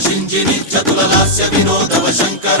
शिञ्जिनि चतुललास्य विनोदव शङ्कर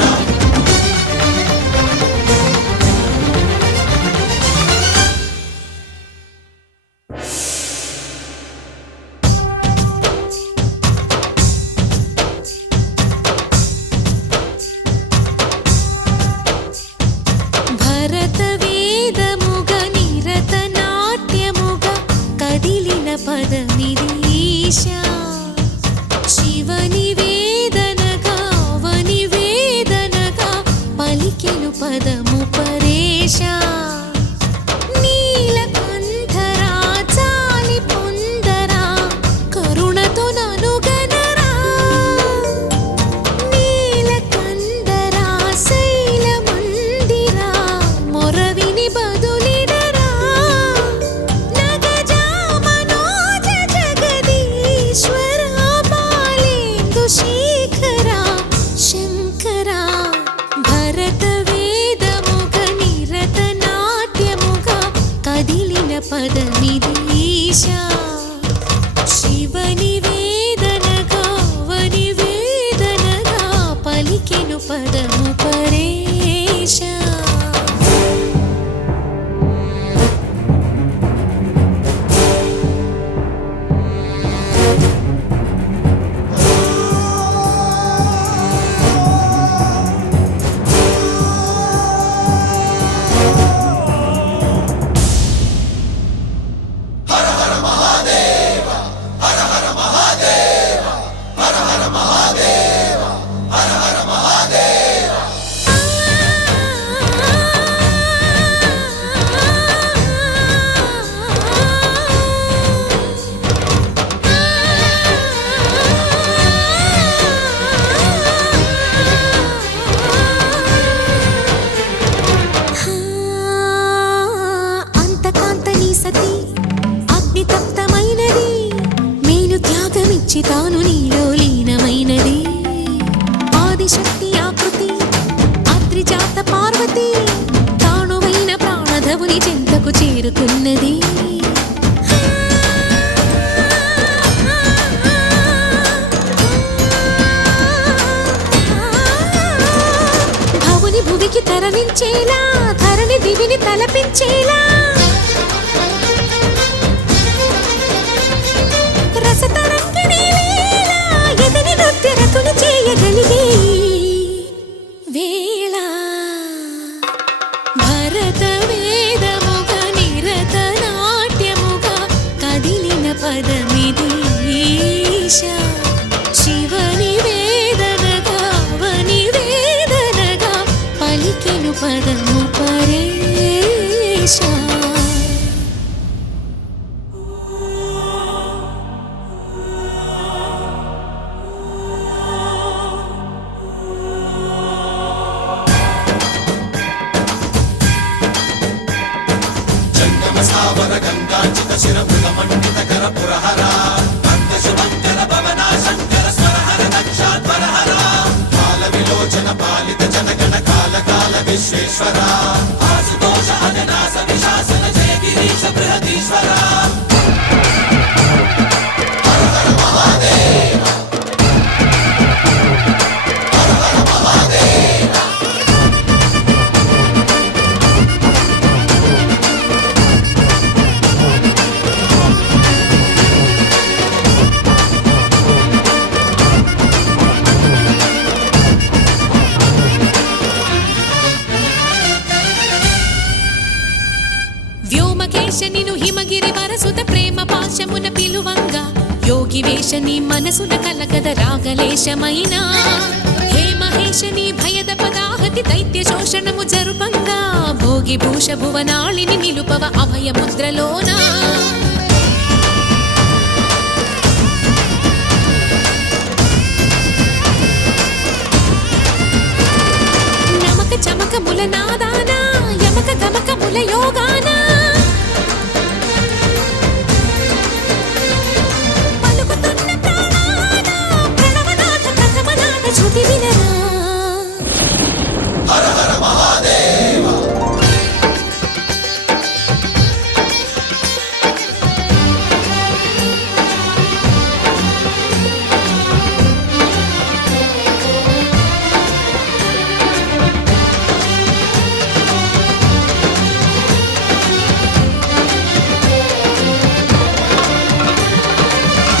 తాను నీలో లీనమైనది ఆదిశక్తి ఆకృతి అద్రిజాత పార్వతి తానువైన ప్రాణధవుని చెంతకు చేరుతున్నది భవుని భువికి తరలించేలా ధరణి దివిని తలపించేలా చేయగలిగే వేళ భరత వేదముగ నిరత నాట్యముగ కదిలిన పదమిది ఈశా శివని వేదనగా వని వేదనగా పలికెను పదము పరేశా गंगाचित शिरमुख मंडित कर पुरहरा भक्त शुभंकर भवना शंकर स्वरहर दक्षाध्वरहरा काल विलोचन पालित जनगण काल काल विश्वेश्वरा आशुतोष अजनास विशासन जय गिरीश बृहदीश्वरा हर हर महादेव हर हर महादेव వ్యోమకేశనిను హిమగిరి వరసుత ప్రేమ పాశమున పిలువంగా యోగి వేషని మనసున కలకద రాగలేశమైనా హే మహేశని భయద పదాహతి దైత్య శోషణము జరుపంగా భోగి భూష భువనాళిని నిలుపవ అభయ ముద్రలోనా నమక చమక ముల నాదానా యమక గమక ముల యోగా